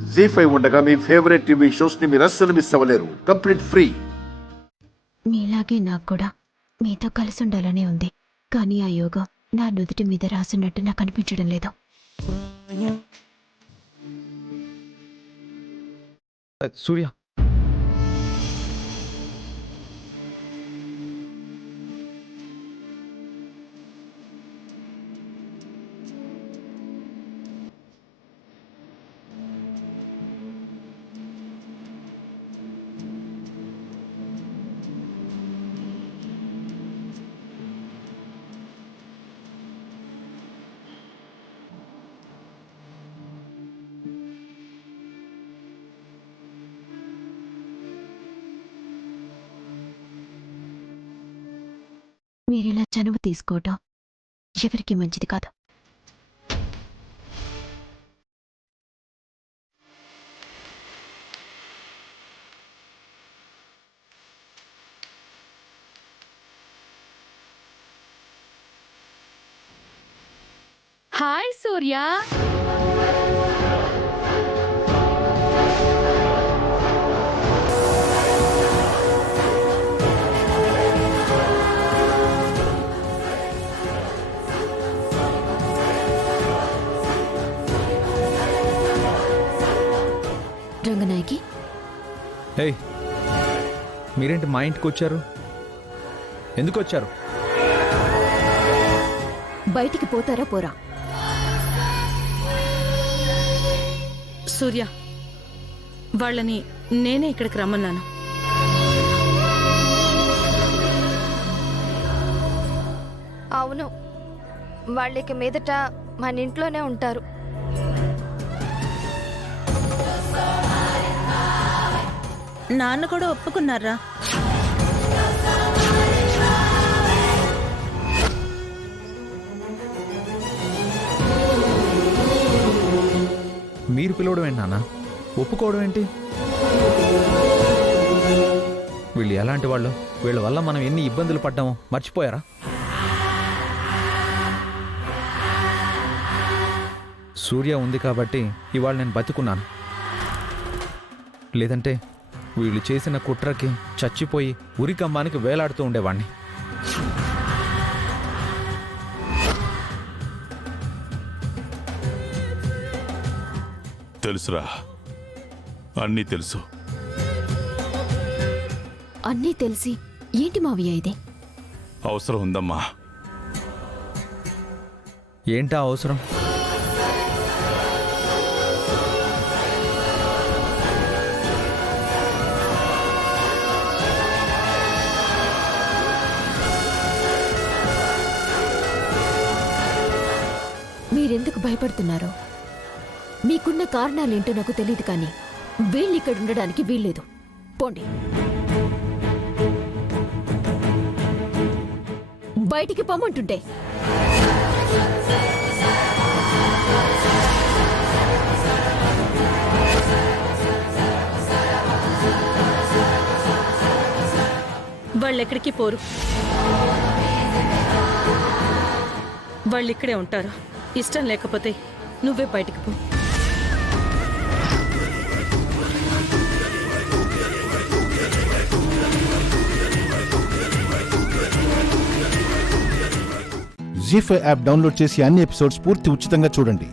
జీ5 ఉండగా మీ favourite TV shows ని మీరు అస్సలు మిస్ అవ్వలేరు. Complete free. మీలాగే నాకు కూడా మీతో కలిసి ఉండాలనే ఉంది, కానీ ఆ యోగం నా నుదుటి మీద రాసున్నట్టు నాకు అనిపించడం లేదు. సూర్య, మీరిలా చనువు తీసుకోవటం ఎవరికి మంచిది కాదు. హాయ్ సూర్య. రంగనాయకి, హే, మీరేంటి మా ఇంటికి వచ్చారు? ఎందుకు వచ్చారు? బయటికి పోతారా పోరా? సూర్య, వాళ్ళని నేనే ఇక్కడికి రమ్మన్నాను. అవును, వాళ్ళకి మీదట మన ఇంట్లోనే ఉంటారు. నాన్న కూడా ఒప్పుకున్నారా? మీరు పిలవడం ఏంటి నాన్న? ఒప్పుకోవడం ఏంటి? వీళ్ళు ఎలాంటి వాళ్ళు? వీళ్ళ వల్ల మనం ఎన్ని ఇబ్బందులు పడ్డామో మర్చిపోయారా? సూర్య ఉంది కాబట్టి ఇవాళ నేను బతుకున్నాను. లేదంటే వీళ్ళు చేసిన కుట్రకి చచ్చిపోయి ఉరికంబానికి వేలాడుతూ ఉండేవాణ్ణి. తెలుసురా, అన్నీ తెలుసు. అన్నీ తెలిసి ఏంటి మావయ్య ఇది? అవసరం ఉందమ్మా. ఏంటా అవసరం? మీరెందుకు భయపడుతున్నారో, మీకున్న కారణాలేంటో నాకు తెలియదు, కానీ వీళ్ళు ఇక్కడ ఉండడానికి వీల్లేదు. పోండి, బయటికి పొమ్మంటుంటే. వాళ్ళెక్కడికి పోరు, వాళ్ళు ఇక్కడే ఉంటారు. ఇష్టం లేకపోతే నువ్వే బయటికి పో. జీ5 యాప్ డౌన్లోడ్ చేసి అన్ని ఎపిసోడ్స్ పూర్తి ఉచితంగా చూడండి.